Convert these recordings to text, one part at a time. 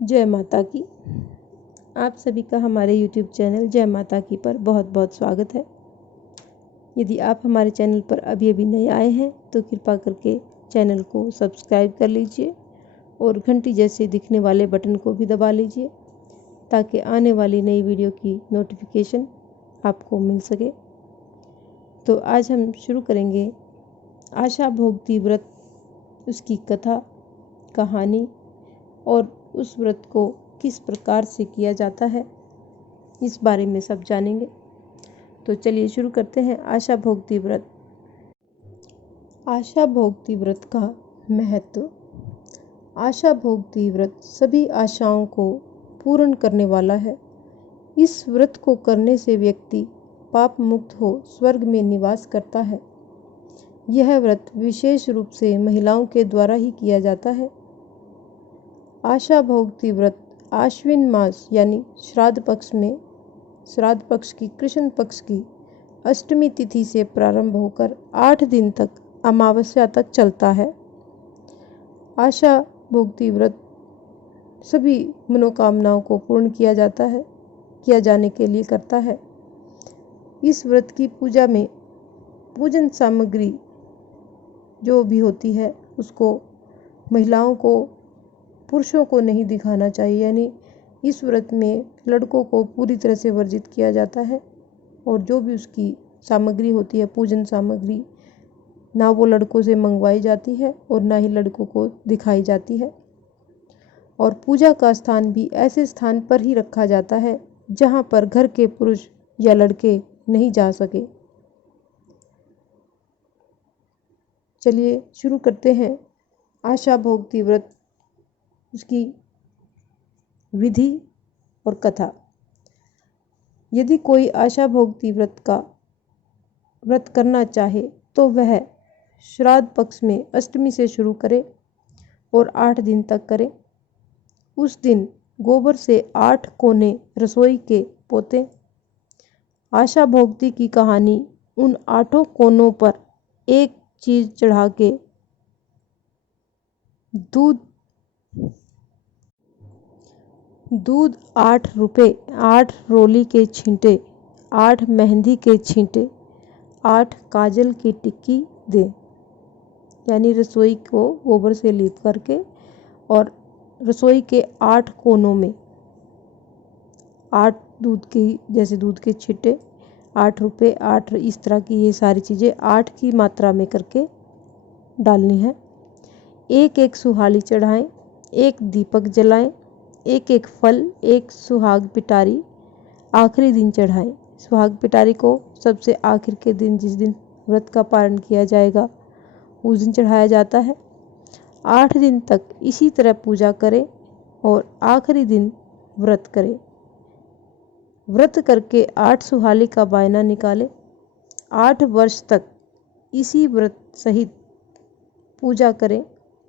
जय माता की। आप सभी का हमारे YouTube चैनल जय माता की पर बहुत बहुत स्वागत है। यदि आप हमारे चैनल पर अभी नए आए हैं तो कृपा करके चैनल को सब्सक्राइब कर लीजिए और घंटी जैसे दिखने वाले बटन को भी दबा लीजिए ताकि आने वाली नई वीडियो की नोटिफिकेशन आपको मिल सके। तो आज हम शुरू करेंगे आशा भोगती व्रत, उसकी कथा, कहानी और उस व्रत को किस प्रकार से किया जाता है, इस बारे में सब जानेंगे। तो चलिए शुरू करते हैं। आशा भोगती व्रत। आशा भोगती व्रत का महत्व। आशा भोगती व्रत सभी आशाओं को पूर्ण करने वाला है। इस व्रत को करने से व्यक्ति पाप मुक्त हो स्वर्ग में निवास करता है। यह व्रत विशेष रूप से महिलाओं के द्वारा ही किया जाता है। आशा भोगती व्रत आश्विन मास यानी श्राद्ध पक्ष में, श्राद्ध पक्ष की कृष्ण पक्ष की अष्टमी तिथि से प्रारंभ होकर 8 दिन तक अमावस्या तक चलता है। आशा भोगती व्रत सभी मनोकामनाओं को पूर्ण किया जाने के लिए करता है। इस व्रत की पूजा में पूजन सामग्री जो भी होती है उसको महिलाओं को, पुरुषों को नहीं दिखाना चाहिए। यानी इस व्रत में लड़कों को पूरी तरह से वर्जित किया जाता है और जो भी उसकी सामग्री होती है, पूजन सामग्री, ना वो लड़कों से मंगवाई जाती है और ना ही लड़कों को दिखाई जाती है। और पूजा का स्थान भी ऐसे स्थान पर ही रखा जाता है जहाँ पर घर के पुरुष या लड़के नहीं जा सके। चलिए शुरू करते हैं। आशा भोगती व्रत, उसकी विधि और कथा। यदि कोई आशा भोगती व्रत करना चाहे तो वह श्राद्ध पक्ष में अष्टमी से शुरू करे और 8 दिन तक करे। उस दिन गोबर से 8 कोने रसोई के पोते। आशा भोगती की कहानी उन 8 कोनों पर एक चीज चढ़ा के दूध 8 रुपए, 8 रोली के छींटे, 8 मेहंदी के छींटे, 8 काजल की टिक्की दे। यानी रसोई को गोबर से लीप करके और रसोई के 8 कोनों में 8 दूध के छींटे, 8 रुपए, 8 इस तरह की ये सारी चीज़ें 8 की मात्रा में करके डालनी है। एक एक सुहाली चढ़ाएं, एक दीपक जलाएं, एक एक फल, एक सुहाग पिटारी आखिरी दिन चढ़ाएं। सुहाग पिटारी को सबसे आखिर के दिन, जिस दिन व्रत का पारण किया जाएगा, उस दिन चढ़ाया जाता है। 8 दिन तक इसी तरह पूजा करें और आखिरी दिन व्रत करें। व्रत करके 8 सुहाली का बायना निकाले। 8 वर्ष तक इसी व्रत सहित पूजा करें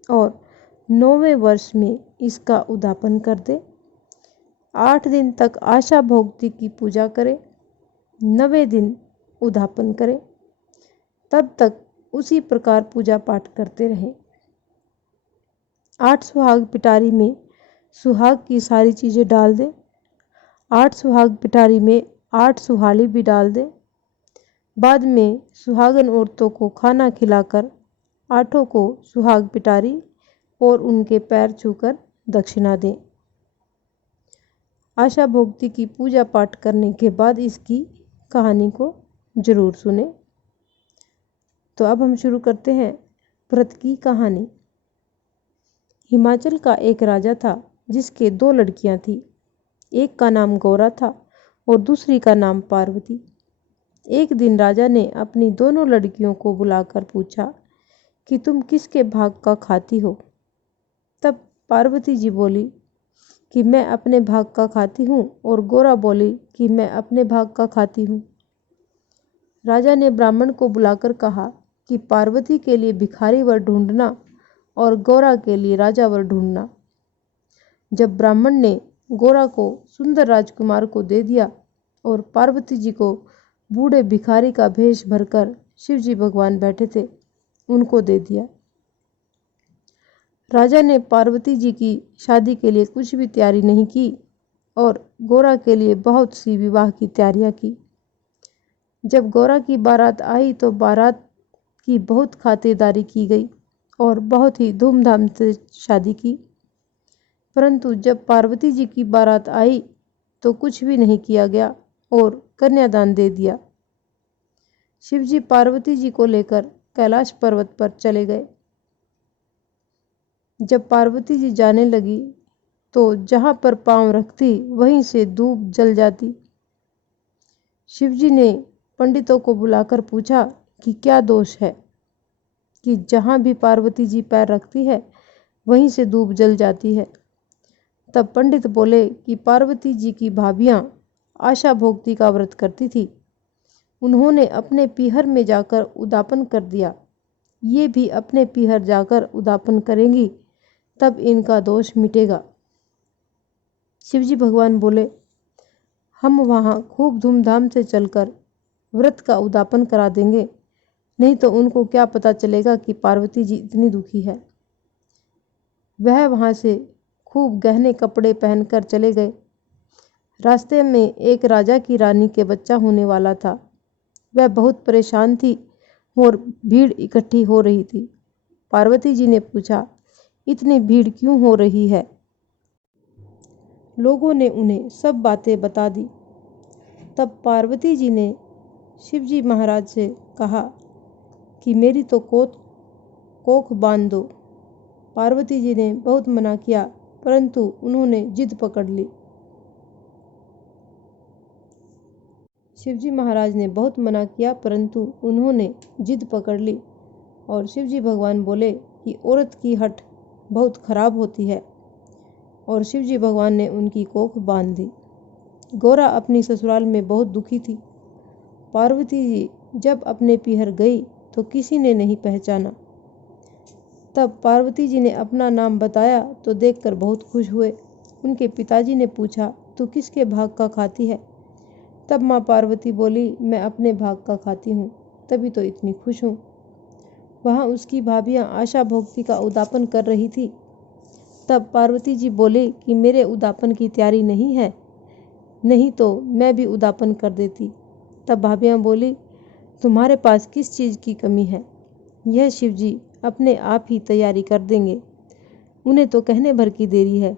और 9वें वर्ष में इसका उद्यापन कर दे। 8 दिन तक आशा भोगती की पूजा करें, 9वें दिन उद्यापन करें। तब तक उसी प्रकार पूजा पाठ करते रहें। 8 सुहाग पिटारी में सुहाग की सारी चीज़ें डाल दें। 8 सुहाग पिटारी में 8 सुहाली भी डाल दें। बाद में सुहागन औरतों को खाना खिलाकर 8 को सुहाग पिटारी और उनके पैर छूकर दक्षिणा दें। आशा भोगती की पूजा पाठ करने के बाद इसकी कहानी को जरूर सुने। तो अब हम शुरू करते हैं व्रत की कहानी। हिमाचल का एक राजा था जिसके 2 लड़कियां थीं। एक का नाम गौरा था और दूसरी का नाम पार्वती। एक दिन राजा ने अपनी दोनों लड़कियों को बुलाकर पूछा कि तुम किसके भाग का खाती हो? तब पार्वती जी बोली कि मैं अपने भाग का खाती हूँ और गौरा बोली कि मैं अपने भाग का खाती हूँ। राजा ने ब्राह्मण को बुलाकर कहा कि पार्वती के लिए भिखारी वर ढूंढना और गौरा के लिए राजा वर ढूंढना। जब ब्राह्मण ने गौरा को सुंदर राजकुमार को दे दिया और पार्वती जी को बूढ़े भिखारी का भेष भरकर शिवजी भगवान बैठे थे, उनको दे दिया। राजा ने पार्वती जी की शादी के लिए कुछ भी तैयारी नहीं की और गोरा के लिए बहुत सी विवाह की तैयारियां की। जब गोरा की बारात आई तो बारात की बहुत खातिरदारी की गई और बहुत ही धूमधाम से शादी की। परंतु जब पार्वती जी की बारात आई तो कुछ भी नहीं किया गया और कन्यादान दे दिया। शिवजी पार्वती जी को लेकर कैलाश पर्वत पर चले गए। जब पार्वती जी जाने लगी तो जहां पर पांव रखती वहीं से धूप जल जाती। शिवजी ने पंडितों को बुलाकर पूछा कि क्या दोष है कि जहां भी पार्वती जी पैर रखती है वहीं से धूप जल जाती है। तब पंडित बोले कि पार्वती जी की भाभियां आशा भोक्ति का व्रत करती थी, उन्होंने अपने पीहर में जाकर उदापन कर दिया, ये भी अपने पीहर जाकर उदापन करेंगी तब इनका दोष मिटेगा। शिवजी भगवान बोले, हम वहाँ खूब धूमधाम से चलकर व्रत का उदापन करा देंगे, नहीं तो उनको क्या पता चलेगा कि पार्वती जी इतनी दुखी है। वह वहाँ से खूब गहने कपड़े पहनकर चले गए। रास्ते में एक राजा की रानी के बच्चा होने वाला था। वह बहुत परेशान थी और भीड़ इकट्ठी हो रही थी। पार्वती जी ने पूछा, इतनी भीड़ क्यों हो रही है? लोगों ने उन्हें सब बातें बता दी। तब पार्वती जी ने शिवजी महाराज से कहा कि मेरी तो कोख बांध दो। पार्वती जी ने बहुत मना किया, परंतु उन्होंने जिद पकड़ ली। शिवजी महाराज ने बहुत मना किया, परंतु उन्होंने जिद पकड़ ली और शिवजी भगवान बोले कि औरत की हट बहुत खराब होती है और शिवजी भगवान ने उनकी कोख बांध दी। गोरा अपनी ससुराल में बहुत दुखी थी। पार्वती जी जब अपने पीहर गई तो किसी ने नहीं पहचाना। तब पार्वती जी ने अपना नाम बताया तो देखकर बहुत खुश हुए। उनके पिताजी ने पूछा, तू किसके भाग का खाती है? तब माँ पार्वती बोली, मैं अपने भाग का खाती हूँ, तभी तो इतनी खुश हूँ। वहाँ उसकी भाभियाँ आशा भोक्ति का उदापन कर रही थी। तब पार्वती जी बोली कि मेरे उदापन की तैयारी नहीं है, नहीं तो मैं भी उदापन कर देती। तब भाभियाँ बोली, तुम्हारे पास किस चीज़ की कमी है? यह शिवजी अपने आप ही तैयारी कर देंगे, उन्हें तो कहने भर की देरी है।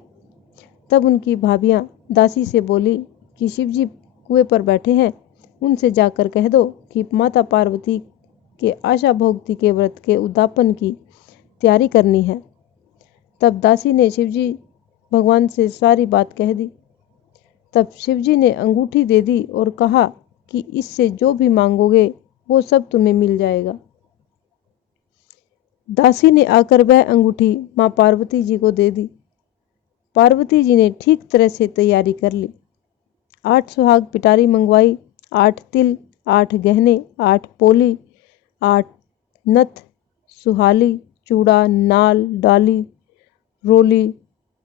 तब उनकी भाभियाँ दासी से बोली कि शिवजी कुएं पर बैठे हैं, उनसे जाकर कह दो कि माता पार्वती के आशा भोक्ति के व्रत के उद्यापन की तैयारी करनी है। तब दासी ने शिवजी भगवान से सारी बात कह दी। तब शिवजी ने अंगूठी दे दी और कहा कि इससे जो भी मांगोगे वो सब तुम्हें मिल जाएगा। दासी ने आकर वह अंगूठी माँ पार्वती जी को दे दी। पार्वती जी ने ठीक तरह से तैयारी कर ली। 8 सुहाग पिटारी मंगवाई, 8 तिल, 8 गहने, 8 पोली, 8 नथ, सुहाली, चूड़ा, नाल, डाली, रोली,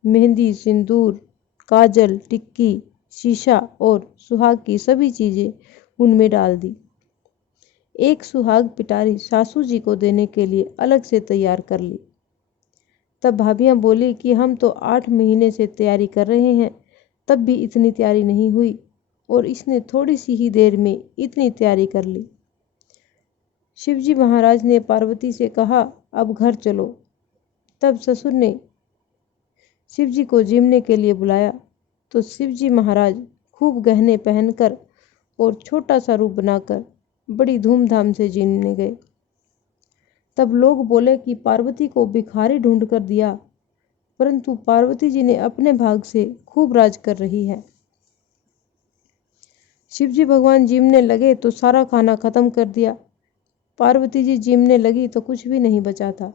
मेहंदी, सिंदूर, काजल, टिक्की, शीशा और सुहाग की सभी चीजें उनमें डाल दी। एक सुहाग पिटारी सासू जी को देने के लिए अलग से तैयार कर ली। तब भाभियाँ बोली कि हम तो 8 महीने से तैयारी कर रहे हैं, तब भी इतनी तैयारी नहीं हुई और इसने थोड़ी सी ही देर में इतनी तैयारी कर ली। शिवजी महाराज ने पार्वती से कहा, अब घर चलो। तब ससुर ने शिवजी को जीमने के लिए बुलाया तो शिवजी महाराज खूब गहने पहनकर और छोटा सा रूप बनाकर बड़ी धूमधाम से जीमने गए। तब लोग बोले कि पार्वती को भिखारी ढूंढ कर दिया, परंतु पार्वती जी ने अपने भाग से खूब राज कर रही है। शिवजी भगवान जीमने लगे तो सारा खाना खत्म कर दिया। पार्वती जी जीमने लगी तो कुछ भी नहीं बचा था,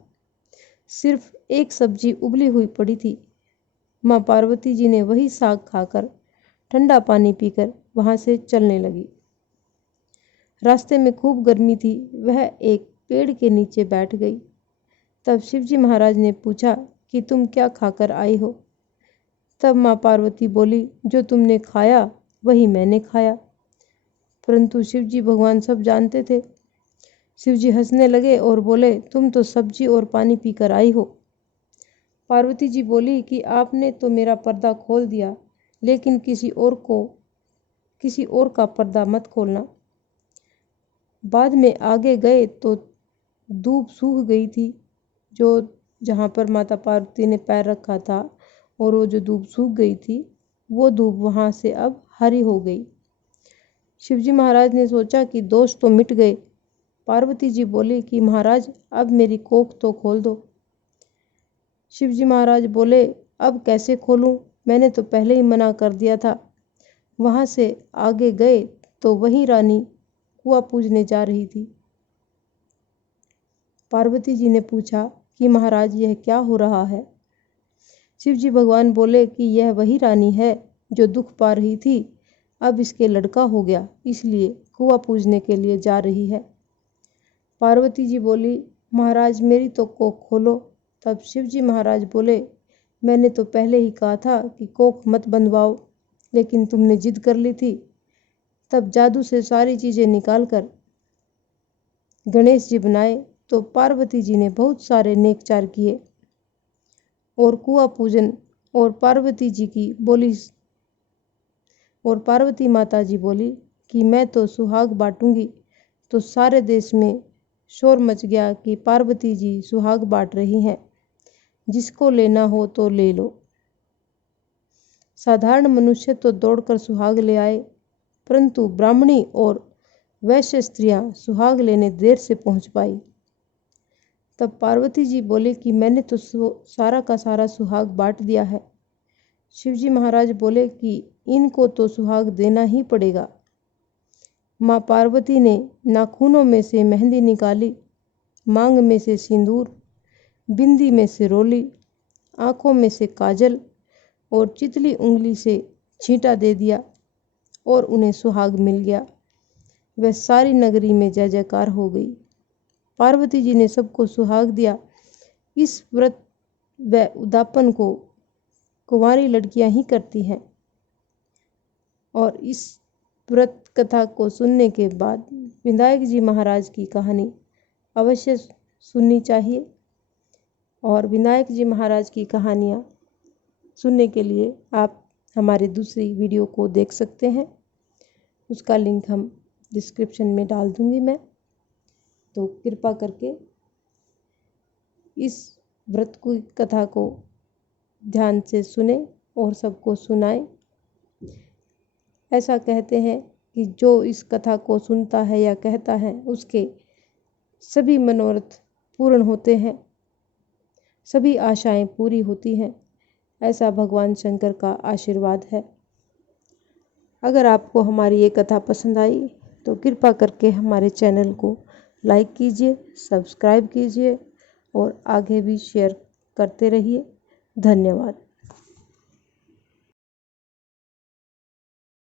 सिर्फ एक सब्जी उबली हुई पड़ी थी। माँ पार्वती जी ने वही साग खाकर ठंडा पानी पीकर वहां से चलने लगी। रास्ते में खूब गर्मी थी, वह एक पेड़ के नीचे बैठ गई। तब शिवजी महाराज ने पूछा कि तुम क्या खाकर आई हो? तब माँ पार्वती बोली, जो तुमने खाया वही मैंने खाया। परंतु शिवजी भगवान सब जानते थे। शिवजी हंसने लगे और बोले, तुम तो सब्जी और पानी पीकर आई हो। पार्वती जी बोली कि आपने तो मेरा पर्दा खोल दिया, लेकिन किसी और का पर्दा मत खोलना। बाद में आगे गए तो धूप सूख गई थी, जो जहाँ पर माता पार्वती ने पैर रखा था, और वो जो धूप सूख गई थी वो धूप वहाँ से अब हरी हो गई। शिवजी महाराज ने सोचा कि दोष तो मिट गए। पार्वती जी बोली कि महाराज अब मेरी कोख तो खोल दो। शिवजी महाराज बोले अब कैसे खोलूं, मैंने तो पहले ही मना कर दिया था। वहाँ से आगे गए तो वही रानी कुआं पूजने जा रही थी। पार्वती जी ने पूछा कि महाराज यह क्या हो रहा है। शिवजी भगवान बोले कि यह वही रानी है जो दुख पा रही थी, अब इसके लड़का हो गया, इसलिए कुआं पूजने के लिए जा रही है। पार्वती जी बोली महाराज मेरी तो कोख खोलो। तब शिवजी महाराज बोले मैंने तो पहले ही कहा था कि कोख मत बंधवाओ, लेकिन तुमने जिद कर ली थी। तब जादू से सारी चीज़ें निकालकर गणेश जी बनाए तो पार्वती जी ने बहुत सारे नेकचार किए और कुआं पूजन और पार्वती माता जी बोली कि मैं तो सुहाग बांटूंगी। तो सारे देश में शोर मच गया कि पार्वती जी सुहाग बांट रही हैं, जिसको लेना हो तो ले लो। साधारण मनुष्य तो दौड़कर सुहाग ले आए, परंतु ब्राह्मणी और वैश्य स्त्रियां सुहाग लेने देर से पहुंच पाई। तब पार्वती जी बोले कि मैंने तो सारा का सारा सुहाग बांट दिया है। शिवजी महाराज बोले कि इनको तो सुहाग देना ही पड़ेगा। माँ पार्वती ने नाखूनों में से मेहंदी निकाली, मांग में से सिंदूर, बिंदी में से रोली, आँखों में से काजल और चितली उंगली से छींटा दे दिया और उन्हें सुहाग मिल गया। वह सारी नगरी में जय जयकार हो गई। पार्वती जी ने सबको सुहाग दिया। इस व्रत व उद्यापन को कुंवारी लड़कियां ही करती हैं, और इस व्रत कथा को सुनने के बाद विनायक जी महाराज की कहानी अवश्य सुननी चाहिए। और विनायक जी महाराज की कहानियाँ सुनने के लिए आप हमारे दूसरी वीडियो को देख सकते हैं, उसका लिंक हम डिस्क्रिप्शन में डाल दूंगी मैं। तो कृपा करके इस व्रत की कथा को ध्यान से सुने और सबको सुनाएं। ऐसा कहते हैं कि जो इस कथा को सुनता है या कहता है उसके सभी मनोरथ पूर्ण होते हैं, सभी आशाएं पूरी होती हैं। ऐसा भगवान शंकर का आशीर्वाद है। अगर आपको हमारी ये कथा पसंद आई तो कृपा करके हमारे चैनल को लाइक कीजिए, सब्सक्राइब कीजिए और आगे भी शेयर करते रहिए। धन्यवाद।